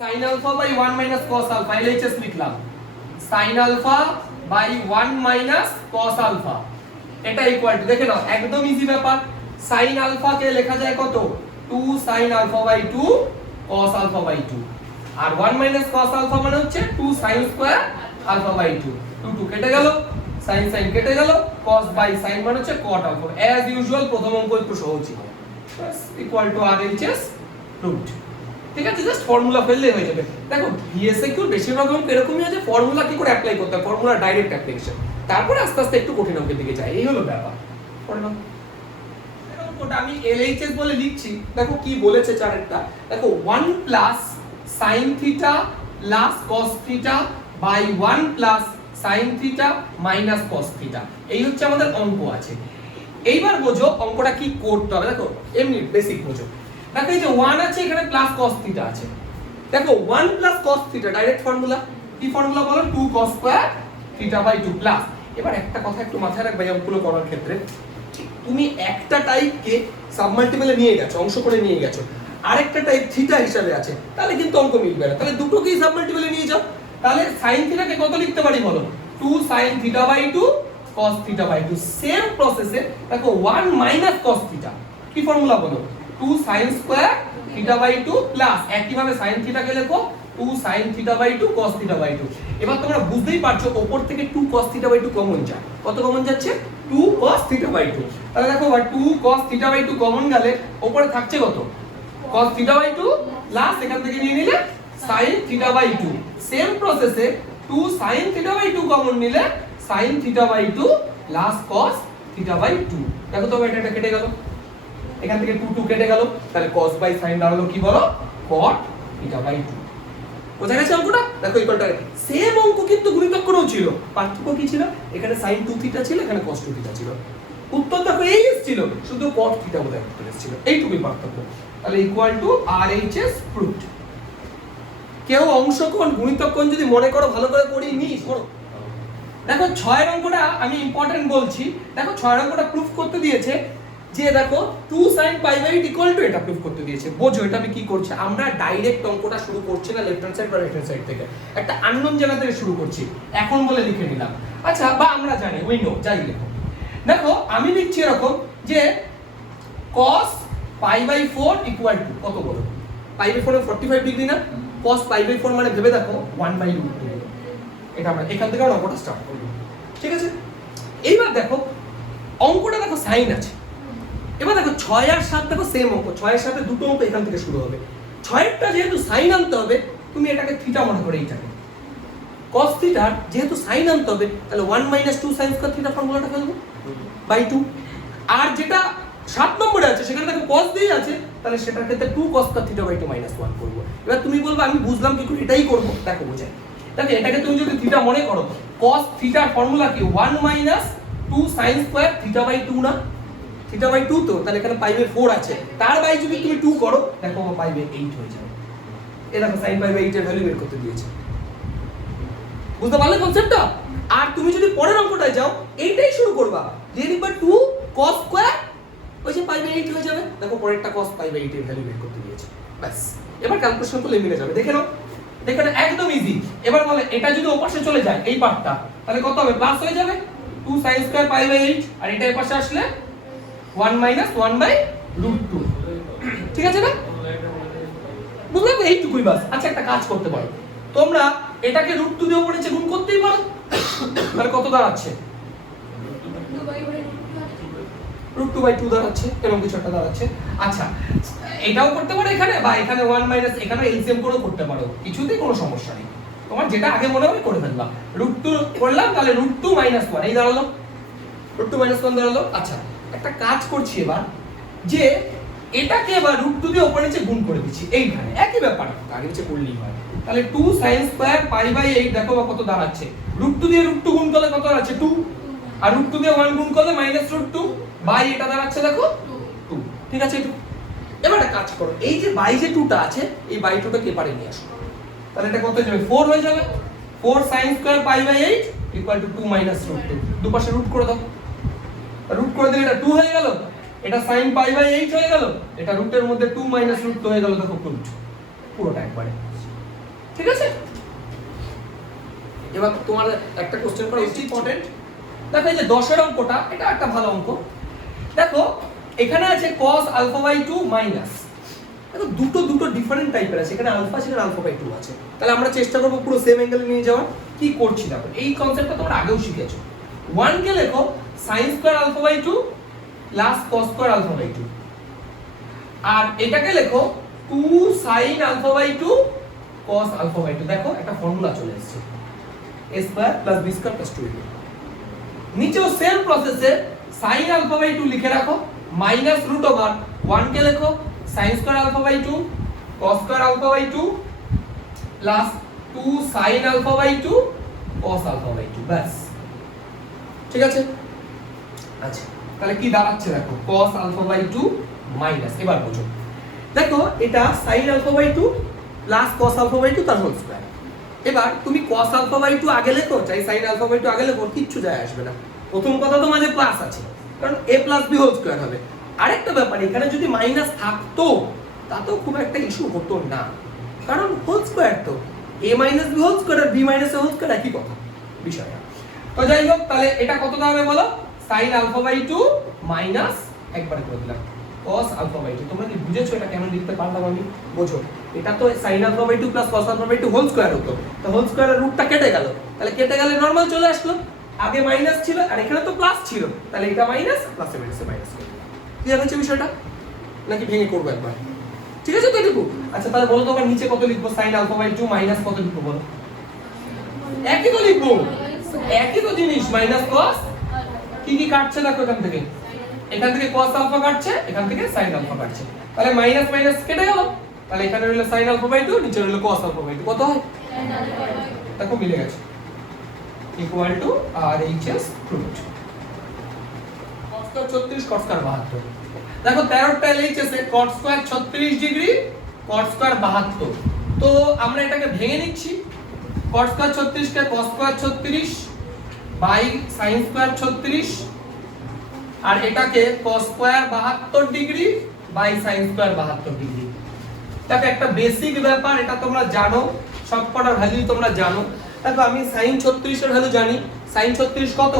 sin alpha by 1 minus cos alpha LHS লিখলাম sin alpha by 1 minus cos alpha এটা equal to দেখে নাও একদম easy ব্যাপার sin alpha কে লেখা যায় কত 2 sin alpha by 2 cos alpha by 2 R 1 minus cos alpha মানে হচ্ছে 2 sin square alpha by 2 2 কেটে গেল sin sin কেটে গেল cos by sin মানে হচ্ছে cot alpha as usual প্রথম অঙ্ক একটু সহজ ছিল বাস ইকুয়াল টু RHS proved ঠিক আছে জাস্ট ফর্মুলা ফেললেই হয়ে যাবে দেখো ভিএসকিউ বেশিরভাগ অঙ্ক এরকমই আছে ফর্মুলা কি করে অ্যাপ্লাই করতে হয় ফর্মুলা ডাইরেক্ট অ্যাপ্লিকেশন তারপরে আস্তে আস্তে একটু কঠিন অঙ্কের দিকে যায় এই হলো ব্যাপার পড়ে নাও ওটা আমি LHS বলে লিখছি দেখো কি বলেছে চারেরটা দেখো 1 plus sin theta plus cos theta by 1 plus sin theta minus cos theta এই হচ্ছে আমাদের অঙ্ক আছে এইবার বোঝো অঙ্কটা কি করতে হবে দেখো এমনি বেসিক বোঝো দেখো এই যে 1 আছে এখানে প্লাস cos থিটা আছে দেখো 1 plus cos theta direct formula কি ফর্মুলা বলো 2 cos square theta by 2 plus এবার একটা কথা একটু মাথায় রাখবে এই অঙ্কগুলো করার ক্ষেত্রে তুমি একটা টাইপকে সাবমাল্টিপলে নিয়ে গেছো অংশ করে নিয়ে গেছো আরেকটা টাইপ থিটা হিসাবে আছে তাহলে কিন্তু অঙ্ক মিলবে না তাহলে দুটোকেই সাবমাল্টিপলে নিয়ে যাও তাহলে sin থিটাকে কত লিখতে পারি বলো 2 sin theta by 2 cos theta by 2 same প্রসেসে দেখো 1 মাইনাস cos থিটা কি ফর্মুলা বলো 2 sin square theta by 2 plus একই ভাবে sin থিটাকে লেখো 2 sin theta by 2 cos theta by 2 এবার তোমরা বুঝতেই পারছো উপর থেকে 2 cos থিটা বাই 2 কমন যায় কত কমন যাচ্ছে 2 cos থিটা বাই 2 তাহলে দেখো 2 cos থিটা বাই 2 কমন গেলে উপরে থাকছে কত cos থিটা বাই 2 প্লাস এখান থেকে নিয়ে নিলে sin থিটা বাই 2 সেম প্রসেসে 2 sin থিটা বাই 2 কমন নিলে sin theta by 2 plus cos theta by 2 দেখো তো এটা কেটে গেল এখান থেকে 2 কেটে গেল তাহলে cos বাই sin দাঁড়ালো কি বলো cot থিটা বাই 2 বোঝা গেছে অঙ্কটা দেখো ইকুয়ালটা সেম অঙ্ক কিন্তু গুণিতক করেও ছিল পার্থক্য কি ছিল এখানে sin 2 থিটা ছিল এখানে cos 2 থিটা ছিল উত্তর দেখো এই ছিল শুধু cot থিটা বোঝা ছিল এইটুকুই পার্থক্য তাহলে ইকুয়াল টু RHS proved কেউ অংশকোণ গুণিতক কোণ যদি মনে করো ভালো করে করি নি করো দেখো 6 এর অঙ্কটা আমি ইম্পর্টেন্ট বলছি দেখো 6 এর অঙ্কটা প্রুফ করতে দিয়েছে যে দেখো 2 sin pi by 8 equal to এটা প্রুফ করতে দিয়েছে বোঝো এটা আমি কি করছি আমরা ডাইরেক্ট অঙ্কটা শুরু করছি না লেফট হ্যান্ড সাইড বা রাইট হ্যান্ড সাইড থেকে একটা আননোন জায়গা থেকে শুরু করছি এখন বলে লিখে নিলাম আচ্ছা বা আমরা জানি উই নো যাই লেখো দেখো আমি লিখছি এরকম যে cos pi by 4 equal to কত বলো pi by 4 এর 45 ডিগ্রি না cos pi by 4 মানে ভেবে দেখো 1 by √2 এটা আমরা এখান থেকে অঙ্কটা স্টার্ট করব ঠিক আছে এইবার দেখো অঙ্কটা দেখো সাইন আছে এবার দেখো 6 আর 7 দেখো সেম অঙ্ক 6 এর সাথে দুটো অঙ্ক এখান থেকে শুরু হবে 6 এরটা যেহেতু সাইন আনতে হবে তুমি এটাকে থিটা মনে করে এইটাকে cos থিটা যেহেতু সাইন আনতে হবে তাহলে 1 - 2 sin স্কয়ার থিটা ফর্মুলাটা ফেলবো বাই 2 আর যেটা 7 নম্বরে আছে সেখানে দেখো cos দিয়ে আছে তাহলে সেটার ক্ষেত্রে 2 cos স্কয়ার থিটা বাই 2 -1 করব এবার তুমি বলবে আমি বুঝলাম কি করে এটাই করব দেখো বোঝাই দেখো এটাকে তুমি যদি থিটা মনে করো cos থিটার ফর্মুলা কি 1 - 2 sin স্কয়ার থিটা বাই 2 না থিটা বাই 2 তো তাহলে এখানে পাই বাই 4 আছে তার বাই যদি তুমি 2 করো দেখো পাই বাই 8 হয়ে যাবে এই দেখো sin পাই বাই 8 এর ভ্যালু বের করতে দিয়েছে বুঝতে পারলে কনসেপ্টটা আর তুমি যদি পরের অঙ্কটায় যাও এইটাই শুরু করবা দিয়ে লিখবা 2 cos স্কয়ার ওই যে পাই বাই 8 হয়ে যাবে দেখো পরেরটা cos পাই বাই 8 এর ভ্যালু বের করতে দিয়েছে বাস এবার ক্যালকুলেশন করলে মিলে যাবে দেখে নাও দেখো না একদম ইজি এবার বলে এটা যদি ওপাশে চলে যায় এই পার্টটা তাহলে কত হবে প্লাস হয়ে যাবে 2 sin স্কয়ার পাই বাই 8 আর এটা এই পাশে আসলে 1 - 1 বাই √2 ঠিক আছে না বুঝলে এইটুকুই বাস আচ্ছা একটা কাজ করতে পারো তোমরা এটাকে √2 দিয়ে উপরে গুণ করতেই পারো তাহলে কত দাঁড়াচ্ছে √2 বাই 2 দাঁড়াচ্ছে এরকম কিছু একটা দাঁড়াচ্ছে আচ্ছা এটাও করতে পারো এখানে বা এখানে 1 - এখানে এলসিএম করেও করতে পারো কিছুতেই কোনো সমস্যা নেই তোমার যেটা আগে মনে হবে করে ফেলবা √2 করলাম তাহলে √2 - 1 এই দাঁড়ালো √2 - 1 দাঁড়ালো আচ্ছা একটা কাজ করছি এবার যে এটাকে এবার √2 দিয়ে উপরে নিচে গুণ করে দিচ্ছি এইখানে একই ব্যাপার আগে নিচে করলেই হয় তাহলে 2 sin স্কয়ার পাই বাই 8 দেখো কত দাঁড়াচ্ছে √2 দিয়ে √2 গুণ করলে কত দাঁড়াচ্ছে 2 আর √2 দিয়ে 1 গুণ করলে -√2 বাই এটা দাঁড়াচ্ছে দেখো 2 ঠিক আছে এটা এবার একটা কাজ করো এই যে বাই যে 2টা আছে এই বাই 2টা কে পারে নিয়ে আসো তাহলে এটা কত হয়ে যাবে 4 হয়ে যাবে 4 sin square pi by 8 equal to 2 - √2 দুপাশে রুট করে দাও রুট করে দিলে এটা 2 হয়ে গেল এটা sin পাই বাই 8 হয়ে গেল এটা রুটের মধ্যে 2 - √2 হয়ে গেল দেখো প্রুফড পুরোটা একবারে ঠিক আছে? এবার তোমার একটা কোশ্চেন করা উচিত ইম্পর্টেন্ট। দেখো এই যে 10 এর অঙ্কটা, এটা একটা ভালো অঙ্ক। দেখো এখানে আছে cos α/2 মাইনাস, দেখো দুটো ডিফারেন্ট টাইপের আছে, এখানে আলফা সেখানে α/2 আছে। তাহলে আমরা চেষ্টা করব পুরো সেম অ্যাঙ্গেলে নিয়ে যাওয়ার। কি করছি দেখো, এই কনসেপ্টটা তোমরা আগেও শিখেছো। 1 কে লেখো sin square α/2 plus cos square α/2, আর এটাকে লেখো 2 sin α/2 cos α/2। দেখো একটা ফর্মুলা চলে এসেছে, a square plus b square plus 2ab। নিচেও সেম প্রসেসে sin α/2 লিখে রাখো মাইনাস রুট ওভার 1 কে লেখো sin square α/2 cos square α/2 plus 2 sin α/2 cos α/2। ব্যাস, ঠিক আছে? আচ্ছা, তাহলে কি দাঁড়াচ্ছে দেখো, cos α/2 মাইনাস, এবার বুঝো। দেখো এটা sin α/2 প্লাস cos α/2 তার হোল স্কয়ার। এবার তুমি cos α/2 আগে লেখো চাই sin α/2 আগে লেখো, কিচ্ছু যায় আসবে না। প্রথম কথা তো মাঝে প্লাস আছে, কারণ a plus b whole square হবে। আরেকটা ব্যাপার, এখানে যদি মাইনাস থাকতো তাতেও খুব একটা ইস্যু হতো না, কারণ হোল স্কয়ার তো a minus b whole square আর b minus a whole square একই কথা বিষয়টা। তো যাই হোক, তাহলে এটা কত দাঁড়াবে বলো, sin α/2 মাইনাস একবার করে দিলাম cos α/2। তোমরা কি বুঝেছো এটা কেন লিখতে পারলাম আমি? বোঝো, এটা তো sin α/2 plus cos α/2 whole square হতো, তো হোল স্কয়ারের রুটটা কেটে গেল, তাহলে কেটে গেলে নরমাল চলে আসলো। আগে মাইনাস ছিল আর এখানে তো প্লাস ছিল, তাহলে এটা মাইনাস প্লাসে মাইনাসে মাইনাস করে দিলাম। ক্লিয়ার হচ্ছে বিষয়টা নাকি ভেঙে করবো একবার? ঠিক আছে তো এটুকু? আচ্ছা তাহলে বলো তো আবার নিচে কত লিখবো, sin α/2 মাইনাস কত লিখবো বলো? একই তো লিখবো, একই তো জিনিস, মাইনাস cos। কি কি কাটছে দেখো, এখান থেকে cos আলফা কাটছে, এখান থেকে sin আলফা কাটছে, তাহলে মাইনাস মাইনাস কেটে গেল। তাহলে এখানে রইল sin α/2, নিচে রইল cos α/2। কত হয়? দেখো মিলে গেছে, equal to RHS root cos square 36 cos square 72। দেখো 13টা LHS এ cos square 36 degree, cos square 72। তো আমরা এটাকে ভেঙে নিচ্ছি, cos স্কয়ার 36 কে cos square 36 by sin square 36, আর এটাকে cos square 72 degree by sin square 72 degree. দেখো একটা বেসিক ব্যাপার, এটা তোমরা জানো, সবকটার ভ্যালু তোমরা জানো। দেখো আমি sin 36 এর ভ্যালু জানি, sin 36 কত,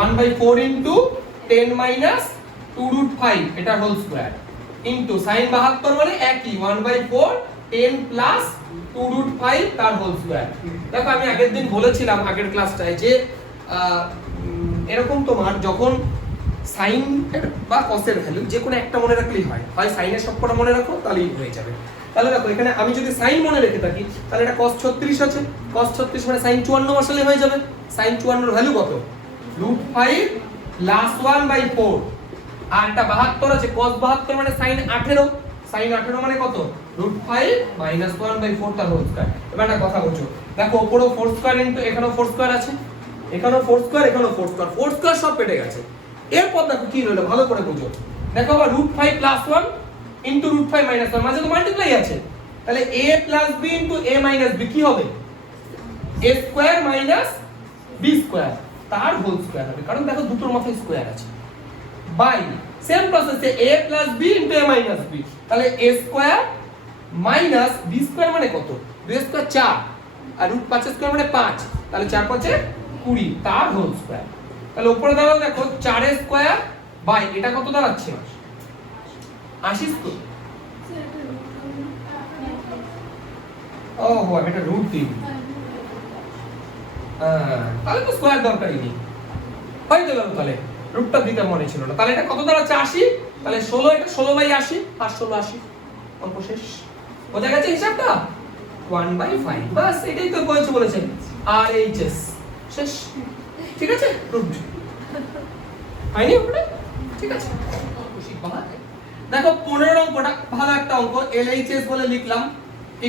1/4 ইনটু 10 মাইনাস 2√5 এটা হোল স্কয়ার, ইনটু sin 72 মানে একই 1/4 10 প্লাস 2√5 তার হোল স্কয়ার। দেখো আমি আগের দিন বলেছিলাম আগের ক্লাসটায় যে এরকম তোমার যখন সাইন বা cos এর ভ্যালু যে কোনো একটা মনে রাখলেই হয়, হয় সাইনের সবকটা মনে রাখো তাহলেই হয়ে যাবে। তাহলে দেখো এখানে আমি যদি সাইন মনে রেখে থাকি, তাহলে এটা cos 36 আছে, cos 36 মানে sin 54 বসালে হয়ে যাবে। sin 54 এর ভ্যালু কত, √5 প্লাস 1/4, আর এটা 72 আছে, cos 72 মানে sin 18, sin 18 মানে কত, √5 মাইনাস 1/4 তার হোল স্কয়ার। এবার একটা কথা বলছো, দেখো উপরেও 4 স্কয়ার ইনটু এখানেও 4 স্কয়ার আছে, এখানেও 4 স্কয়ার এখানেও 4 স্কয়ার, 4 স্কয়ার সব কেটে গেছে। এরপর দেখো কি রইলো ভালো করে বুঝো, দেখো আবার √5 প্লাস 1 ইনটু √5 মাইনাস 1, মাঝে তো মাল্টিপ্লাই আছে, তাহলে a plus b into a minus b কি হবে, a square minus b square তার হোল স্কয়ার হবে, কারণ দেখো দুটোর মাথায় স্কয়ার আছে, বাই সেম প্রসেসে a plus b into a minus b, তাহলে a square minus b square মানে কত, 2 স্কয়ার 4 আর √5 স্কয়ার মানে 5, তাহলে 4 5 20 তার হোল স্কয়ার। তাহলে উপরে দাঁড়াও দেখো 4 স্কয়ার বাই এটা কত দাঁড়াচ্ছে, 80 স্কয়ার। ওহো আমি এটা রুট দিই, তাহলে তো স্কয়ার দরকারই নেই, হয়ে গেল। তাহলে রুটটা দিতে মনে ছিল না, তাহলে এটা কত দাঁড়াচ্ছে 80, তাহলে 16 এটা 16/80 আর 16 80, অঙ্ক শেষ। বোঝা গেছে হিসাবটা, 1/5, বাস এটাই তো বলেছেন RHS শেষ। ঠিক আছে, রুট হয়নি ওটা, ঠিক আছে। দেখো 15 অঙ্কটা ভালো একটা অঙ্ক, LHS বলে লিখলাম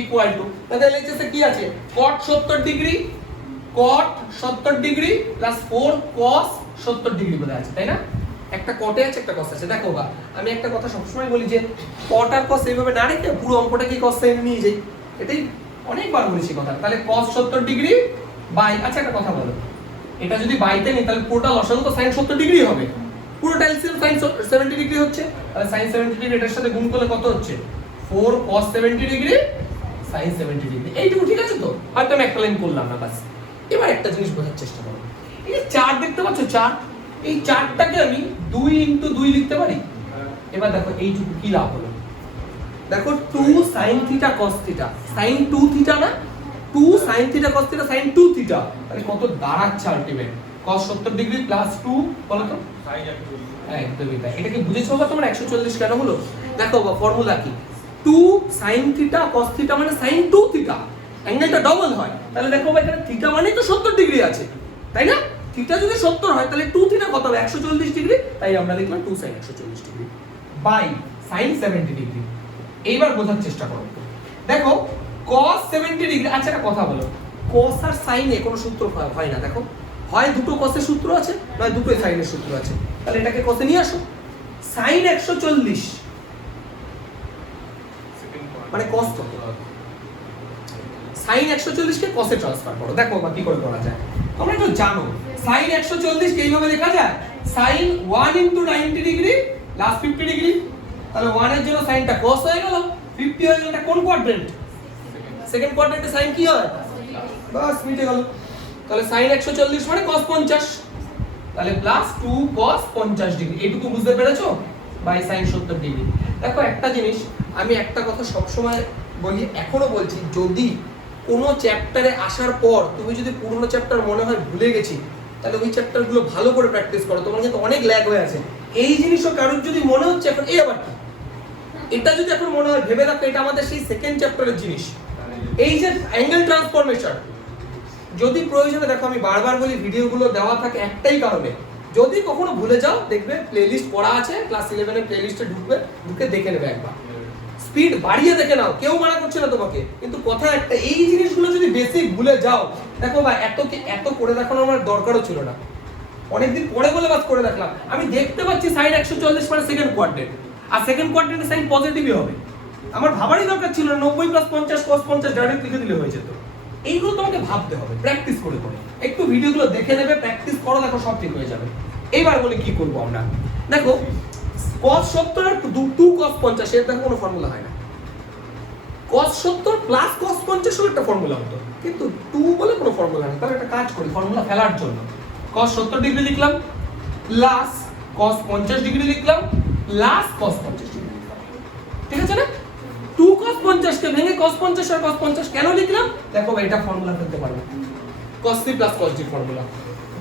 ইকুয়াল টু, তাহলে LHS এ কি আছে, cot 70 degree, cot 70 degree plus 4 cos 70 degree বলে আছে, তাই না? একটা cot এ আছে একটা cos আছে। দেখো বা আমি একটা কথা সবসময় বলি যে cot আর cos এইভাবে না রেখে পুরো অঙ্কটাকে cos সাইন নিয়ে যাই, এটাই অনেকবার বলেছি কথা। তাহলে cos 70 ডিগ্রি বাই, আচ্ছা একটা কথা বলো, এটা যদি বাইতে নিই তাহলে পুরোটা লসাগু তো sin 70 ডিগ্রি হবে, পুরোটা এলসিএম sin 70 ডিগ্রি হচ্ছে, তাহলে sin 70 ডিগ্রি এটার সাথে গুণ করলে কত হচ্ছে, 4 cos 70 ডিগ্রি sin 70 ডিগ্রি। এইটুকু ঠিক আছে তো? হয়তো আমি একটা লাইন করলাম না, বাস। এবার একটা জিনিস বোঝার চেষ্টা করো। এই যে চার্ট দেখতে পাচ্ছ, চার্ট, এই চার্টটাকে আমি 2 × 2 লিখতে পারি। এবার দেখো এইটুকু কি লাভ হলো, দেখো 2 sin θ cos θ, sin 2 θ না, 2 sin θ cos θ sin 2 θ, তাহলে কত দাঁড়াচ্ছে আলটিমেট? cos 70 ডিগ্রি প্লাস 2, বলো তো? একদমই তাই। এটা কি বুঝেছো বাবা তোমরা 140 কেন হলো? দেখো বাবা ফর্মুলা কি, 2 sin θ cos θ মানে sin 2 θ, অ্যাঙ্গেলটা ডবল হয়। তাহলে দেখো বাবা এখানে θ মানে তো 70 ডিগ্রি আছে, তাই না? θ যদি 70 হয় তাহলে 2 θ কত হবে? 140 ডিগ্রি। তাই আমরা লিখলাম 2 sin 140 degree by sin 70 degree. এইবার বোঝার চেষ্টা করো, দেখো cos 70 ডিগ্রি। আচ্ছা একটা কথা বলো, cos আর sin এ কোনো সূত্র হয় না। দেখো হয় দুটো cos এর সূত্র আছে, নয় দুটোই sin এর সূত্র আছে। তাহলে এটাকে cos এ নিয়ে আসো। sin 140 মানে cos কত? sin 140 K cos a transfer করো। দেখো বা কি করে করা যায়। তোমরা তো জানো sin 140 কে এইভাবে লেখা যায়, sin 1 × 90 ডিগ্রি প্লাস 50 ডিগ্রি। তাহলে 1 এর জন্য সাইনটা cos হয়ে গেল, 50 হয়ে গেল। এটা কোন কোয়াড্রেন্ট? সেকেন্ড কোয়াড্রেন্টে সাইন কি হয়? বাস মিটে গেল। তাহলে sin 140 মানে cos 50, তাহলে প্লাস 2 cos 50 ডিগ্রি। এইটুকু বুঝতে পেরেছো? By sin 70 degree. দেখো একটা জিনিস আমি একটা কথা সব সময় বলি, এখনো বলছি, যদি কোনো চ্যাপ্টারে আসার পর তুমি যদি পুরনো চ্যাপ্টার মনে হয় ভুলে গেছি, তাহলে ওই চ্যাপ্টারগুলো ভালো করে প্র্যাকটিস করো। তোমার কিন্তু অনেক ল্যাগ হয়ে আছে। এই জিনিসও কারোর যদি মনে হচ্ছে এখন এই আবার কি, এটা যদি এখন মনে হয় ভেবে রাখো এটা আমাদের সেই সেকেন্ড চ্যাপ্টারের জিনিস। এই যে অ্যাঙ্গেল ট্রান্সফরমেশন, যদি প্রয়োজনে, দেখো আমি বারবার বলি ভিডিওগুলো দেওয়া থাকে একটাই কারণে, যদি কখনো ভুলে যাও দেখবে প্লেলিস্ট পড়া আছে, ক্লাস 11 এর প্লেলিস্টে ঢুকে দেখে নেবে একবার। স্পিড বাড়িয়ে দেখে নাও, কেউ মানা করছে না তোমাকে, কিন্তু কথা একটা, এই জিনিসগুলো যদি বেসিক ভুলে যাও, দেখো ভাই এত করে দেখানো আমার দরকারও ছিল না। অনেকদিন পরে বলে বাস করে দেখলাম। আমি দেখতে পাচ্ছি sin 140 মানে সেকেন্ড কোয়াড্রেন্ট, আর সেকেন্ড কোয়াড্রেন্টে সাইন পজিটিভই হবে। আমার ভাবারই দরকার ছিল না, 90 + 50 cos 50 ডাইরেক্ট লিখে দিলে হয়ে যেত। এইগুলো তোমাকে ভাবতে হবে, প্র্যাকটিস করে করে। একটু ভিডিওগুলো দেখে নেবে, প্র্যাকটিস করো, দেখো সব ঠিক হয়ে যাবে। এইবার বলি কি করব আমরা। দেখো cos 70 আর 2 cos 50 এর দেখো কোনো ফর্মুলা হয় না। cos 70 প্লাস cos 50 এর একটা ফর্মুলা হতো, কিন্তু 2 বলে কোনো ফর্মুলা নেই। তাহলে একটা কাজ করি, ফর্মুলা ফেলার জন্য cos 70 ডিগ্রি লিখলাম প্লাস cos 50 ডিগ্রি লিখলাম প্লাস cos 50 ডিগ্রি লিখলাম, ঠিক আছে না? 2 cos 50 কে ভেঙে cos 50 আর cos 50 কেন লিখলাম? দেখো ভাই এটা ফর্মুলা ফেলতে পারবে, cos c প্লাস cos d ফর্মুলা।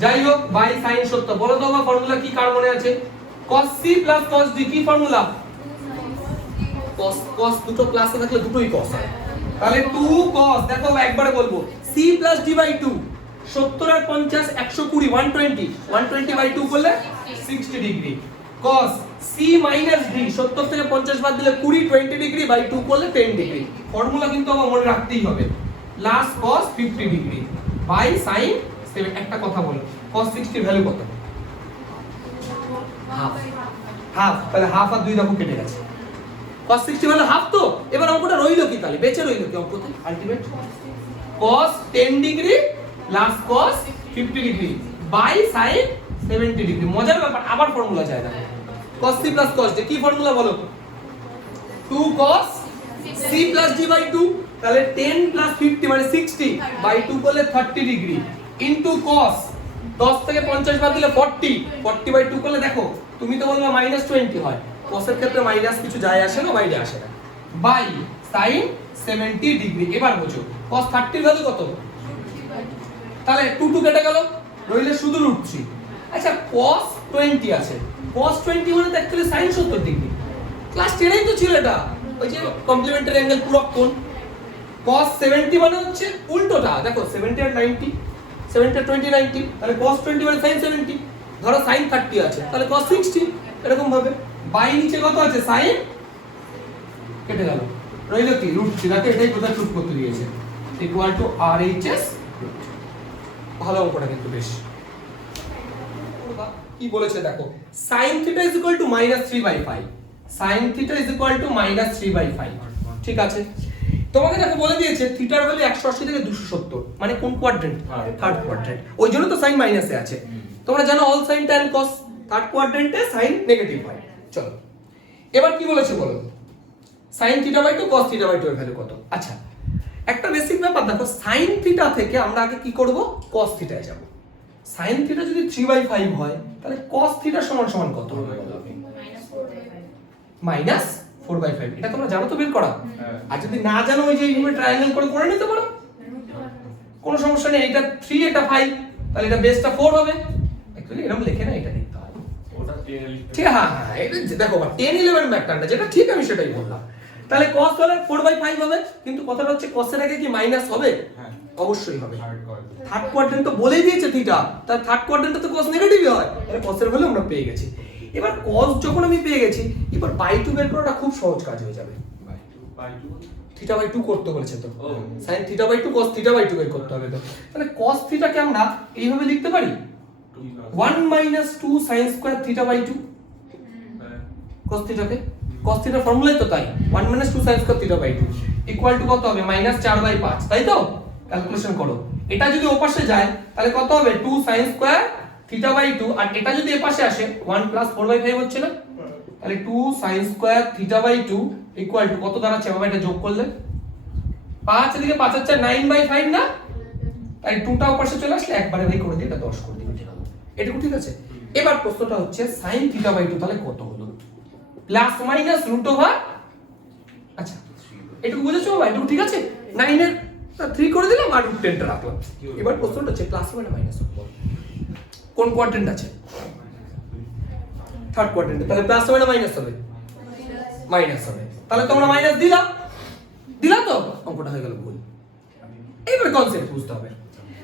যাই হোক বাই sin 70, বলো তো ফর্মুলা কি কার মনে আছে? cos c প্লাস cos d কি ফর্মুলা? cos দুটো প্লাসে থাকলে দুটোই cos হয়। তাহলে 2 cos, দেখো একবারে বলবো, c প্লাস d বাই 2, 70 আর 50 120 120 বাই 2 করলে 60 degree. cos c minus d, 70 থেকে 50 বাদ দিলে 20 ডিগ্রি বাই 2 করলে 10 ডিগ্রি। ফর্মুলা কিন্তু আমার মনে রাখতেই হবে, plus cos 50 degree by sin 7। একটা কথা বলো, cos 60 ভ্যালু কত? হাফ। তাহলে হাফ আর 2 দেখো কেটে গেছে, cos 60 মানে হাফ। তো এবার অঙ্কটা রইলো কি, তাহলে বেঁচে রইলো কি অঙ্কতে? Ultimate cos 10 degree plus cos 50 degree by sin 70 degree. মজার ব্যাপার, আবার ফর্মুলা চাই দেখো, cos c প্লাস cos d কি ফর্মুলা বলো? 2 cos c plus d by 2, তাহলে 10 প্লাস 50 মানে 60 বাই 2 করলে 30 ডিগ্রি ইনটু cos 10 থেকে 50 বাদ দিলে 40 বাই 2 করলে, দেখো তুমি তো বলবা -20 হয়, cos এর ক্ষেত্রে মাইনাস কিছু যায় আসে না, বাইরে আসে না, বাই sin 70 ডিগ্রি। এবার বোঝো cos 30 এর ভ্যালু কত? তাহলে 2 কেটে গেল, রইলে শুধু √3। আচ্ছা cos 20 আছে, cos 20 মানে তো অ্যাকচুয়ালি sin 70 ডিগ্রি। ক্লাস 10 এই তো ছিল এটা, ওই যে কমপ্লিমেন্টারি অ্যাঙ্গেল পূরক কোণ। cos 70 মানে হচ্ছে উল্টোটা, দেখো 70 আর 90, 70 আর 20 90, তাহলে cos 20 মানে sin 70। ধরো sin 30 আছে, তাহলে cos 60 এরকম ভাবে। বাই নিচে কত আছে? sin, কেটে গেল, রইল কি? √3। দেখো এটাই কোথায় প্রুফ করতে দিয়েছে, ইকুয়াল টু RHS। ভালো অঙ্কটা কিন্তু বেশ। কি বলেছে দেখো, sin θ -3/5, sin θ -3/5, ঠিক আছে? তোমাকে দেখো বলে দিয়েছে থিটার ভ্যালু 180 থেকে 270, মানে কোন কোয়াড্রেন্ট? Third quadrant. ওই জন্য তো সাইন মাইনাসে আছে। তোমরা জানো all sine tan cos third কোয়াড্রেন্টে সাইন নেগেটিভ হয়। চলো এবার কি বলেছে বলো, sin θ/2 cos θ/2 এর ভ্যালু কত? আচ্ছা একটা বেসিক ব্যাপার দেখো, sin থিটা থেকে আমরা আগে কি করব, cos থিটায় যাব। sin থিটা যদি 3/5 হয় তাহলে cos থিটা সমান সমান কত হবে? মাইনাস 4/5। এটা তোমরা জানো তো বের করা? আর যদি না জানো ওই যে এইভাবে ট্রায়াঙ্গেল করে নিতে পারো, কোনো সমস্যা নেই। এটা 3 এটা 5, তাহলে এটা বেসটা 4 হবে। অ্যাকচুয়ালি এরকম লিখে না, এটা লিখতে হয়। ওটা 10 ঠিক, হ্যাঁ হ্যাঁ, এটা দেখো 10 11 ব্যাকটার্নটা যেটা ঠিক আমি সেটাই বললাম। তাহলে cos হলে 4/5 হবে, কিন্তু কথাটা হচ্ছে cos এর আগে কি মাইনাস হবে? হ্যাঁ অবশ্যই হবে। হার্ড থার্ড কোয়াড্রেন্ট তো বলেই দিয়েছে থিটা, তার থার্ড কোয়াড্রেন্টে তো cos নেগেটিভই হয়। তাহলে cos এর ভ্যালু আমরা পেয়ে গেছি। এবার cos যখন আমি পেয়ে গেছি, এবার বাই 2 বের করাটা খুব সহজ কাজ হয়ে যাবে। বাই 2 থিটা বাই 2 করতে বলেছে তো, ও sin theta by 2 cos theta by 2 বের করতে হবে তো। তাহলে cos থিটাকে আমরা এইভাবে লিখতে পারি 1 - 2 sin square theta by 2। cos থিটাকে cos থিটার ফর্মুলাই তো তাই, 1 - 2 sin square theta by 2 equal to কত হবে? -4/5, তাই তো? ক্যালকুলেশন করো। এটা যদি ওপাশে যায় তাহলে কত হবে? 2 sin স্কয়ার থিটা বাই 2, আর এটা যদি এপাশে আসে 1 + 4/5 হচ্ছে না? তাহলে 2 sin square theta by 2 equal to কত দাঁড়াচ্ছে বাবা? এটা যোগ করলে 5 এদিকে 5 হচ্ছে 9/5 না? তাই 2টা ওপাশে চলে আসলে একবারে ভাই করে দিয়ে এটা 10 করে দিবে। এটুকু ঠিক আছে? এবার প্রশ্নটা হচ্ছে sin থিটা বাই 2 তাহলে কত হলো? প্লাস মাইনাস রুট ওভার, আচ্ছা এটুকু বুঝেছো বাবা? এটুকু ঠিক আছে? 9 এর 3 করে দিলাম আর রুট 10টা রাখলাম। এবার প্রশ্নটা হচ্ছে প্লাস মানে মাইনাস হবে, কোন কোয়াড্রেন্ট আছে? থার্ড কোয়াড্রেন্টে। তাহলে প্লাস হবে না মাইনাস হবে? মাইনাস হবে। তাহলে তোমরা মাইনাস দিলা তো অঙ্কটা হয়ে গেল ভুল। এইবার কনসেপ্ট বুঝতে হবে।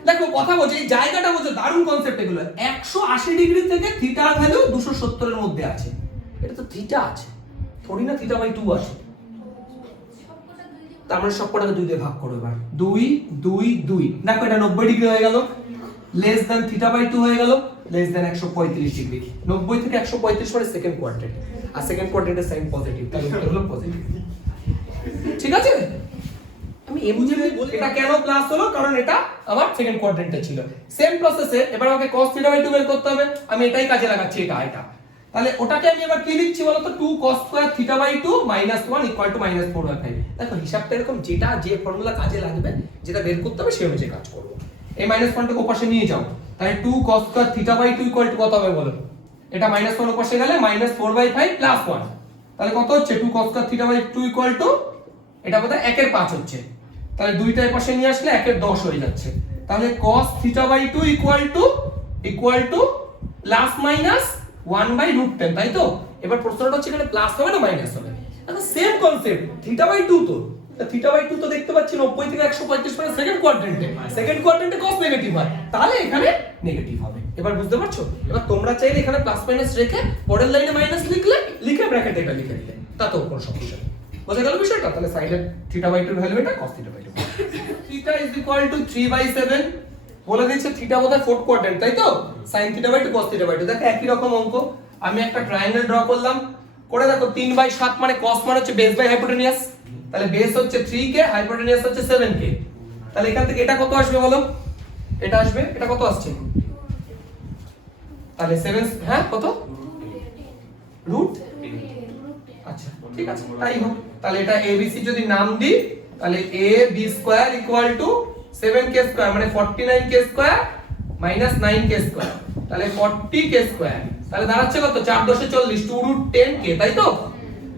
দেখো কথা বলছে, এই জায়গাটা বলছে দারুণ কনসেপ্ট। এগুলো 180 ডিগ্রি থেকে থিটার ভ্যালু 270 এর মধ্যে আছে। এটা তো থিটা আছে, থোড়ি না থিটা বাই 2 আছে। তার মানে সবকটাকে 2 দিয়ে ভাগ করো। এবার 2 2 2, দেখো এটা 90 ডিগ্রি হয়ে গেল, লেস দ্যান থিটা বাই 2 হয়ে গেল, লেস দ্যান 135 ডিগ্রি। 90 থেকে 135 মানে সেকেন্ড কোয়াড্রেন্ট, আর সেকেন্ড কোয়াড্রেন্টের সাইন পজিটিভ, তাহলে উত্তর হলো পজিটিভ। ঠিক আছে? আমি এমনি বলি এটা কেন প্লাস হলো, কারণ এটা আমার সেকেন্ড কোয়াড্রেন্টে ছিল। সেম প্রসেসে এবার আমাকে cos থিটা বাই 2 বের করতে হবে। আমি এটাই কাজে লাগাচ্ছি, এটা। তাহলে ওটাকে আমি এবার কি লিখছি বলো তো? 2 cos square theta by 2 -1 equal to -4/5। দেখো হিসাবটা এরকম, যেটা যে ফর্মুলা কাজে লাগবে, যেটা বের করতে হবে সেই অনুযায়ী কাজ করব। এই -1টাকে ওপাশে নিয়ে যাও, তাহলে 2 cos square theta by 2 equal to কত হবে বলো? এটা -1 ওপাশে গেলে -4/5 + 1, তাহলে কত হচ্ছে? 2 cos square theta by 2 equal to, এটা বোধহয় 1 এর 5 হচ্ছে, তাহলে দুইটা এর পাশে নিয়ে আসলে 1 এর 10 হয়ে যাচ্ছে। তাহলে cos theta by 2 equal to plus minus 1/√10, তাই তো? এবার প্রশ্নটা হচ্ছে এখানে প্লাস হবে না মাইনাস হবে? আচ্ছা সেম কনসেপ্ট, থিটা বাই 2 তো, থিটা বাই 2 তো দেখতে পাচ্ছি 90 থেকে 135 মানে সেকেন্ড কোয়াড্রেন্টে cos নেগেটিভ হয়, তাহলে এখানে নেগেটিভ হবে। এবার বুঝতে পারছো? এবার তোমরা চাইলে এখানে প্লাস মাইনাস রেখে পরের লাইনে মাইনাস লিখে ব্র্যাকেটে এটা লিখে দিলে, তাতেও কোনো সমস্যা নেই। বোঝা গেল বিষয়টা? তাহলে সাইডের থিটা বাই 2 এর ভ্যালু এটা, cos theta by 2। Theta is equal to 3/7, বলে দিচ্ছে থিটা বোধহয় ফোর্থ কোয়াড্রেন্ট, তাই তো? sin theta by 2 cos theta by 2, দেখো একই রকম অঙ্ক। আমি একটা ট্রায়াঙ্গেল ড্র করলাম, করে দেখো 3/7 মানে cos মানে হচ্ছে বেস বাই হাইপোটেনিয়াস, তাহলে বেস হচ্ছে 3k, হাইপোটেনিয়াস হচ্ছে 7k। তাহলে এখান থেকে এটা কত আসবে বলো? এটা আসবে, এটা কত আসছে? তাহলে 7, হ্যাঁ কত? রুট, আচ্ছা ঠিক আছে তাই হোক। তাহলে এটা ABC যদি নাম দিই, তাহলে AB square equal to 7k square মানে 49k square minus 9k square, তাহলে 40k স্কয়ার। তাহলে দাঁড়াচ্ছে কত? 4 10 40, 2√10k, তাই তো?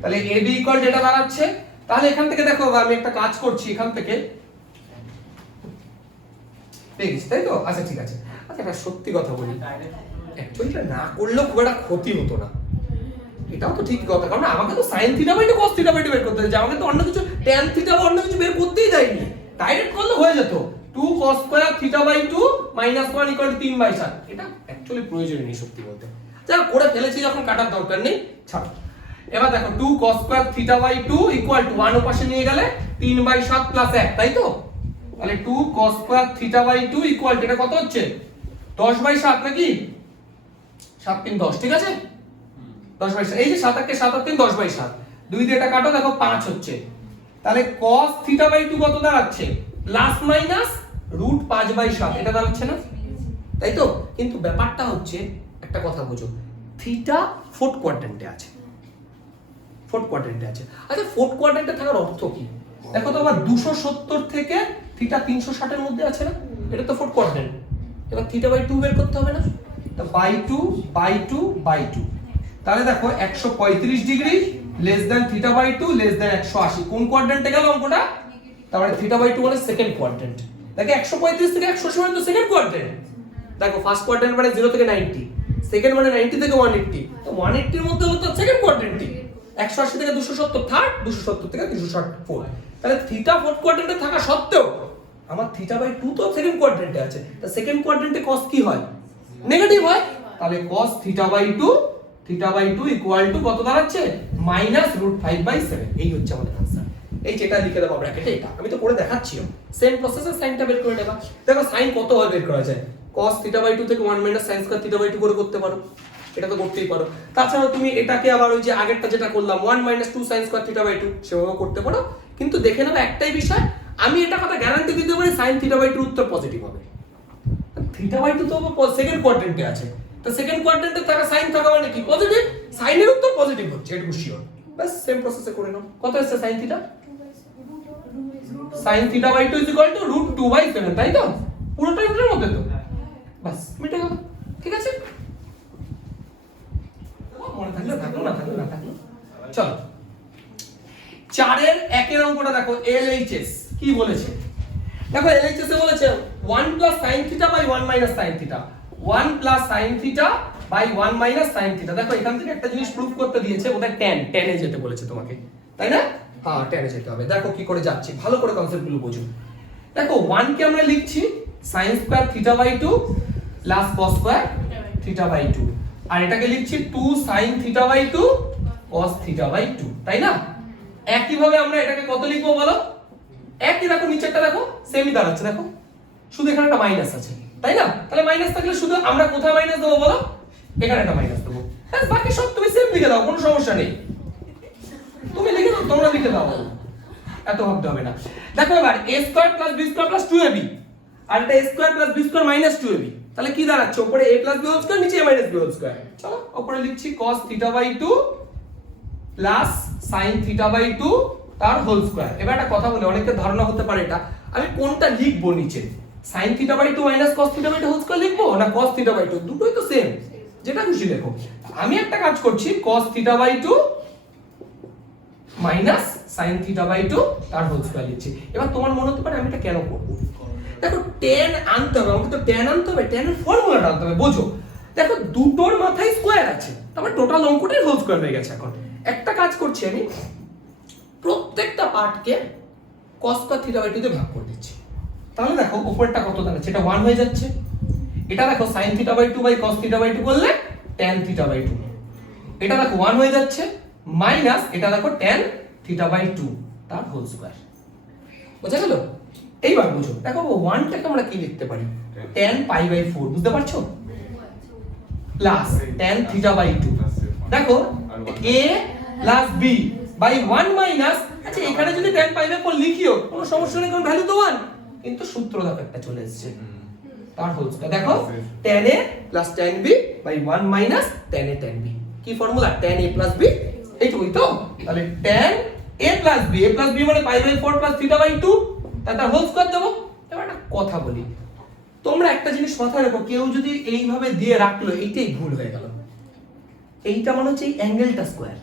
তাহলে AB ইকুয়াল যেটা দাঁড়াচ্ছে, তাহলে এখান থেকে দেখো আমি একটা কাজ করছি, এখান থেকে পেয়ে গেছি, তাই তো? আচ্ছা ঠিক আছে। আচ্ছা এটা সত্যি কথা বলি, অ্যাকচুয়ালি এটা না করলেও খুব একটা ক্ষতি হতো না। এটাও তো ঠিক কথা, কারণ আমাকে তো sin theta by 2 cos theta by 2 বের করতে হয়েছে, আমাকে তো অন্য কিছু tan থিটা বা অন্য কিছু বের করতেই দেয়নি। ডাইরেক্ট করলে হয়ে যেত 2 cos square theta by 2 -1 equal to 3/7। এটা অ্যাকচুয়ালি প্রয়োজন নেই সত্যি বলতে, যা করে ফেলেছি যখন কাটার দরকার নেই, ছাড়ো। এবার দেখো 2 cos square theta by 2 equal to 1 ওর পাশে নিয়ে গেলে 3/7 + 1, তাই তো? তাহলে 2 cos square theta by 2 equal to এটা কত হচ্ছে? 10/7 নাকি? 7 3 10, ঠিক আছে? 10/7, এই যে 7 8 কে 7 আর 3 10/7, 2 দিয়ে এটা কাটো, দেখো 5 হচ্ছে। তাহলে cos থিটা বাই 2 কত দাঁড়াচ্ছে? প্লাস মাইনাস √5/7, এটা দাঁড়াচ্ছে না? তাই তো? কিন্তু ব্যাপারটা হচ্ছে একটা কথা বুঝো, থিটা ফোর্থ কোয়াড্রেন্টে আছে, আচ্ছা ফোর্থ কোয়াড্রেন্টে থাকার অর্থ কি? দেখো তো আবার 270 থেকে থিটা 360 এর মধ্যে আছে না, এটা তো 4 কোয়াড্রেন্ট। এবার থিটা বাই 2 বের করতে হবে না, তো বাই 2 বাই 2 বাই 2, তাহলে দেখো 135 degree less than theta by 2 less than 180, কোন কোয়াড্রেন্টে গেল অঙ্কটা? তাহলে থিটা বাই 2 মানে সেকেন্ড কোয়াড্রেন্ট। দেখো 135 থেকে 180 মানে তো সেকেন্ড কোয়াড্রেন্ট। দেখো ফার্স্ট কোয়াড্রেন্ট মানে 0 থেকে 90, সেকেন্ড মানে 90 থেকে 180, তো 180 এর মধ্যে হলো তো সেকেন্ড কোয়াড্রেন্টই। 180 থেকে 270 থার্ড, 270 থেকে 360 ফোর্থ। তাহলে থিটা ফোর্থ কোয়াড্রেন্টে থাকা সত্ত্বেও আমার থিটা বাই 2 তো সেকেন্ড কোয়াড্রেন্টে আছে, তা সেকেন্ড কোয়াড্রেন্টে cos কি হয়? নেগেটিভ হয়। তাহলে cos theta by 2 equal to কত দাঁড়াচ্ছে? -√5/7। এই হচ্ছে আমাদের आंसर। এই যেটা লিখে দেবো ব্র্যাকেটে, এটা আমি তো করে দেখাচ্ছি। সেম প্রসেসে সাইনটা বের করে নেবা। দেখো সাইন কত ভাবে বের করা যায়? cos থিটা বাই 2 থেকে 1 - sin স্কয়ার থিটা বাই 2 করে করতে পারো, এটা তো করতেই পারো। তাছাড়া তুমি এটাকে আবার ওই যে আগেরটা যেটা করলাম 1 - 2 sin স্কয়ার থিটা বাই 2 সেভাবে করতে পারো। কিন্তু দেখে নেবে একটাই বিষয়, আমি এটা কথা গ্যারান্টি দিতে পারি sin থিটা বাই 2 উত্তর পজিটিভ হবে। থিটা বাই 2 তো সেকেন্ড কোয়াড্রেন্টে আছে, তো সেকেন্ড কোয়াড্রেন্টে থাকা sin থাকা মানে কি পজিটিভ, sin এর উত্তর পজিটিভ হচ্ছে, এটুকু শিওর। বাস সেম প্রসেসে করে নাও। কত আসছে sin theta? sin theta by 2 √2/7, তাই তো? পুরোটা এটার মধ্যে তো, বাস মিটে গেল। ঠিক আছে, মনে থাকলে থাকলো, না থাকলে না থাকলো। চলো 4 এর একের অঙ্কটা দেখো, LHS কি বলেছে? দেখো LHS এ বলেছে 1 + sin theta by 1 - sin theta, 1 + sin theta by 1 - sin theta. দেখো এখান থেকে একটা জিনিস প্রুফ করতে দিয়েছে, ওটা tan এ যেতে বলেছে তোমাকে, তাই না? হ্যাঁ tan এ যেতে হবে। দেখো কি করে যাচ্ছে, ভালো করে কনসেপ্টগুলো বোঝো। দেখো 1 কে আমরা লিখছি sin square theta by 2 plus cos square theta by 2, আর এটাকে লিখছি 2 sin theta by 2 cos theta by 2, তাই না? একই ভাবে আমরা এটাকে কত লিখবো বলো? একই দেখো নিচেরটা দেখো সেমই দাঁড়াচ্ছে, দেখো শুধু এখানে একটা মাইনাস আছে, তাই না? তাহলে মাইনাস থাকলে শুধু আমরা কোথায় মাইনাস দেবো বলো? এখানে একটা মাইনাস দেবো, ব্যাস বাকি সব তুমি সেম লিখে দাও, কোনো সমস্যা নেই। তুমি লিখে দাও, তোমরা লিখে দাও, এত ভাবতে হবে না। দেখো এবার a square plus b square plus 2ab, আর এটা a square plus b square minus 2ab, তাহলে কি দাঁড়াচ্ছে? উপরে a plus b whole square, নিচে a minus b whole square. চলো উপরে লিখছি cos theta by 2 plus sin theta by 2 তার হোল স্কয়ার। এবার একটা কথা বলে, অনেকের ধারণা হতে পারে এটা আমি কোনটা লিখবো নিচে, sin theta by 2 minus cos theta by 2 whole square লিখবো না cos থিটা বাই 2, দুটোই তো সেম, যেটা খুশি লেখো। আমি একটা কাজ করছি cos theta by 2 minus sin theta by 2 তার হোল স্কয়ার লিখছি। এবার তোমার মনে হতে পারে আমি এটা কেন করব? দেখো tan আনতে হবে, আমাকে তো tan আনতে হবে, tan এর ফর্মুলাটা আনতে হবে, বোঝো। দেখো দুটোর মাথায় স্কয়ার আছে, তারপর টোটাল অঙ্কটাই হোল স্কয়ার হয়ে গেছে। এখন একটা কাজ করছি আমি, প্রত্যেকটা পার্টকে cos স্কয়ার থিটা বাই 2 দিয়ে ভাগ করে দিচ্ছি। তাহলে দেখো উপরেরটা কত দাঁড়াচ্ছে, এটা 1 হয়ে যাচ্ছে। এটা দেখো sin theta by 2 by cos theta by 2 করলে tan থিটা বাই 2, এটা দেখো 1 হয়ে যাচ্ছে, মাইনাস এটা দেখো tan থিটা বাই 2 তার হোল স্কয়ার। বুঝা গেল? এইবার বুঝো, দেখো 1 টাকে আমরা কি লিখতে পারি? tan পাই বাই 4, বুঝতে পারছো? প্লাস tan থিটা বাই 2, দেখো a plus b by 1 minus, আচ্ছা এখানে যদি tan পাই বাই 4 লিখিও কোনো সমস্যা নেই, কারণ ভ্যালু তো 1, কিন্তু সূত্র দেখো একটা চলে এসেছে তার হোল স্কয়ার। দেখো tan a plus tan b by 1 minus tan a tan b, কি formula? tan a plus b, এইটুকুই তো। তাহলে tan a প্লাস b মানে pi by 4 plus theta by 2, তার হোল স্কয়ার দেবো। এবার একটা কথা বলি, তোমরা একটা জিনিস মাথায় রাখো, কেউ যদি এইভাবে দিয়ে রাখলো এইটাই ভুল হয়ে গেল। এইটা মানে হচ্ছে এই অ্যাঙ্গেলটা স্কয়ার,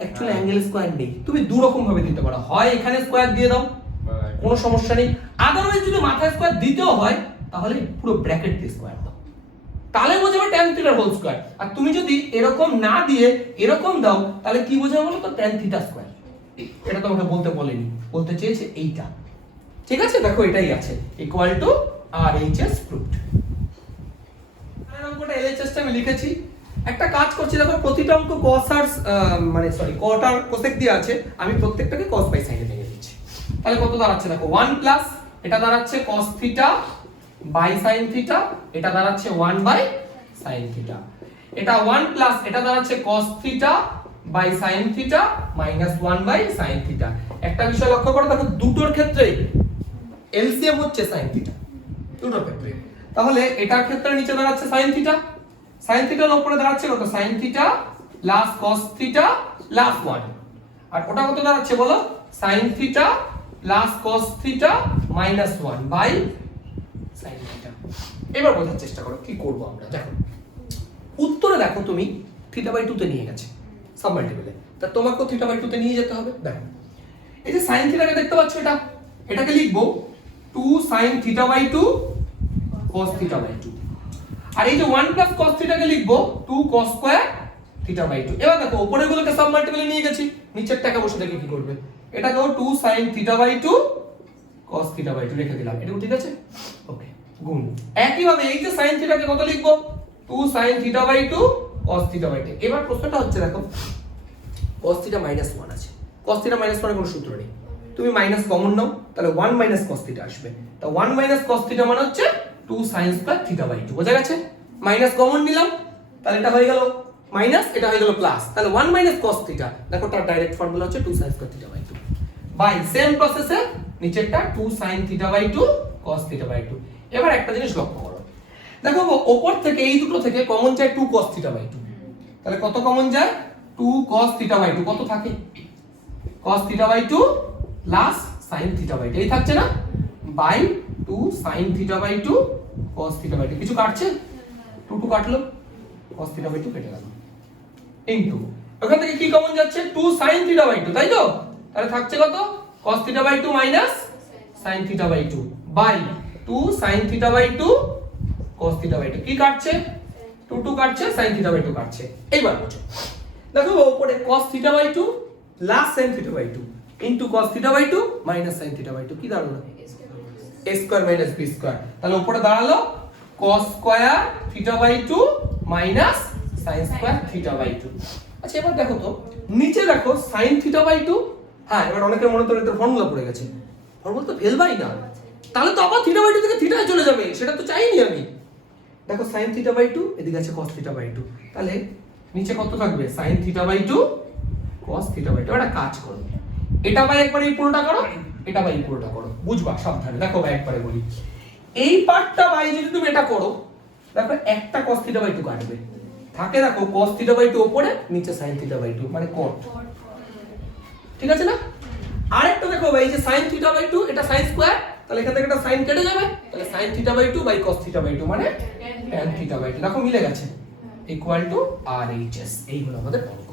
অ্যাকচুয়ালি অ্যাঙ্গেল স্কয়ার নেই। তুমি দু রকম ভাবে দিতে পারো, হয় এখানে স্কয়ার দিয়ে দাও, কোনো সমস্যা নেই। আদারওয়াইজ যদি মাথায় স্কয়ার দিতেও হয় তাহলে পুরো ব্র্যাকেট দিয়ে স্কয়ার দাও, তাহলে বোঝাবে tan থিটার হোল স্কয়ার। আর তুমি যদি এরকম না দিয়ে এরকম দাও তাহলে কি বোঝাবে বলো তো? tan theta square. এটা তোমাকে বলতে বলেনি, বলতে চেয়েছে এইটা। ঠিক আছে, দেখো এটাই আছে, ইকুয়াল টু RHS প্রুফড। অঙ্কটা LHS টা আমি লিখেছি। একটা কাজ করছি, দেখো প্রতিটা অঙ্ক cos আর মানে সরি cot আর cosec দিয়ে আছে, আমি প্রত্যেকটাকে cos বাই sin এ ভেঙে দিচ্ছি। তাহলে কত দাঁড়াচ্ছে দেখো, 1 প্লাস এটা দাঁড়াচ্ছে cos theta by sin theta, এটা দাঁড়াচ্ছে 1 বাই sin থিটা। এটা 1 প্লাস এটা দাঁড়াচ্ছে cos theta by sin theta minus 1 by sin theta. একটা বিষয় লক্ষ্য করো, দেখো দুটোর ক্ষেত্রেই এলসিএম হচ্ছে sin থিটা, দুটোর ক্ষেত্রে। তাহলে এটার ক্ষেত্রে নিচে দাঁড়াচ্ছে sin থিটা, sin থিটার উপরে দাঁড়াচ্ছে কত? sin theta plus cos theta plus 1, আর ওটা কত দাঁড়াচ্ছে বলো? sin theta plus cos theta minus 1 by sin theta. এবার বোঝার চেষ্টা করো কি করব আমরা। দেখো উত্তরে দেখো তুমি থিটা বাই 2 তে নিয়ে গেছে সাবমাল্টিপলে, তা তোমাকেও থিটা বাই 2 তে নিয়ে যেতে হবে। দেখো এই যে sin থিটাকে দেখতে পাচ্ছ, এটাকে লিখবো 2 sin theta by 2 cos theta by 2, আর এই যে 1 প্লাস cos থিটাকে লিখবো 2 cos স্কয়ার থিটা বাই 2। এবার দেখো উপরের গুলোকে সাবমাল্টিপলে নিয়ে গেছি, নিচেরটাকে বসে দেখি কি করবে। এটাকেও 2 sin theta by 2 cos theta by 2 রেখে দিলাম, এটা ঠিক আছে। ওকে, গুণ। একই ভাবে এই যে sin থিটাকে কত লিখবো 2 sin theta by 2 cos theta by 2। এবার প্রশ্নটা হচ্ছে দেখো cos থিটা মাইনাস 1 আছে, cos থিটা মাইনাস 1 এর কোনো সূত্র নেই, তুমি মাইনাস কমন নাও, তাহলে 1 মাইনাস cos থিটা আসবে। তা 1 মাইনাস cos থিটা মানে হচ্ছে 2 sin স্কয়ার থিটা বাই 2, বোঝা গেছে? মাইনাস কমন নিলাম, তাহলে এটা হয়ে গেল মাইনাস, এটা হয়ে গেল প্লাস, তাহলে 1 মাইনাস cos থিটা, দেখো তার ডাইরেক্ট ফর্মুলা হচ্ছে 2 sin square theta by 2 by same প্রসেসে নিচেরটা 2 sin theta by 2 cos theta by 2। এবার একটা জিনিস লক্ষ্য করো, দেখো উপর থেকে এই দুটো থেকে কমন যায় 2 cos থিটা বাই 2, তাহলে কত কমন যায় 2 cos থিটা বাই 2, কত থাকে cos theta by 2 plus sin theta by 2, এই থাকছে না, by 2 sin theta by 2 cos theta by 2, কিছু কাটছে 2 2 কাটলো, cos থিটা বাই 2 কেটে গেল, ইনটু ওখান থেকে কি কমন যাচ্ছে 2 sin থিটা বাই 2, তাই তো? তাহলে থাকছে কত cos theta by 2 minus sin theta by 2 by 2 sin theta by 2 cos theta by 2, কি কাটছে 2 2 কাটছে, sin থিটা বাই 2 কাটছে। এইবার বুঝো, দেখো উপরে cos theta by 2 plus sin theta by 2 into cos theta by 2 minus sin theta by 2, কি দাঁড়ালো a square minus b square, তাহলে উপরে দাঁড়ালো cos square theta by 2 minus sin square theta by 2। আচ্ছা এবার দেখো তো নিচে দেখো sin থিটা বাই 2, হ্যাঁ এবার অনেকের মনে তো ফর্মুলা পড়ে গেছে, ফর্মুলা তো ফেলবাই না, তাহলে তো আবার থিটা বাই 2 থেকে থিটায় চলে যাবে, সেটা তো চাইনি আমি। দেখো sin থিটা বাই 2 এদিকে আছে cos থিটা বাই 2, তাহলে নিচে কত থাকবে sin theta by 2 cos theta by 2। এটা কাজ করো, এটা বাই একবার এই পুরোটা করো, এটা বাই এই পুরোটা করো, বুঝবা সাবধানে। দেখো ভাই একবারে বলি, এই পার্টটা বাই যদি তুমি এটা করো, দেখো একটা cos থিটা বাই 2 কাটবে, থাকে দেখো cos থিটা বাই 2 উপরে, নিচে sin থিটা বাই 2 মানে cot, ঠিক আছে না? আরেকটা দেখো ভাই, এই যে sin থিটা বাই 2 এটা sin স্কয়ার, তাহলে এখান থেকে একটা sin কেটে যাবে, তাহলে sin theta by 2 by cos theta by 2 মানে tan থিটা বাই 2, দেখো মিলে গেছে, ইকুয়াল টু RHS। এই হলো আমাদের অঙ্ক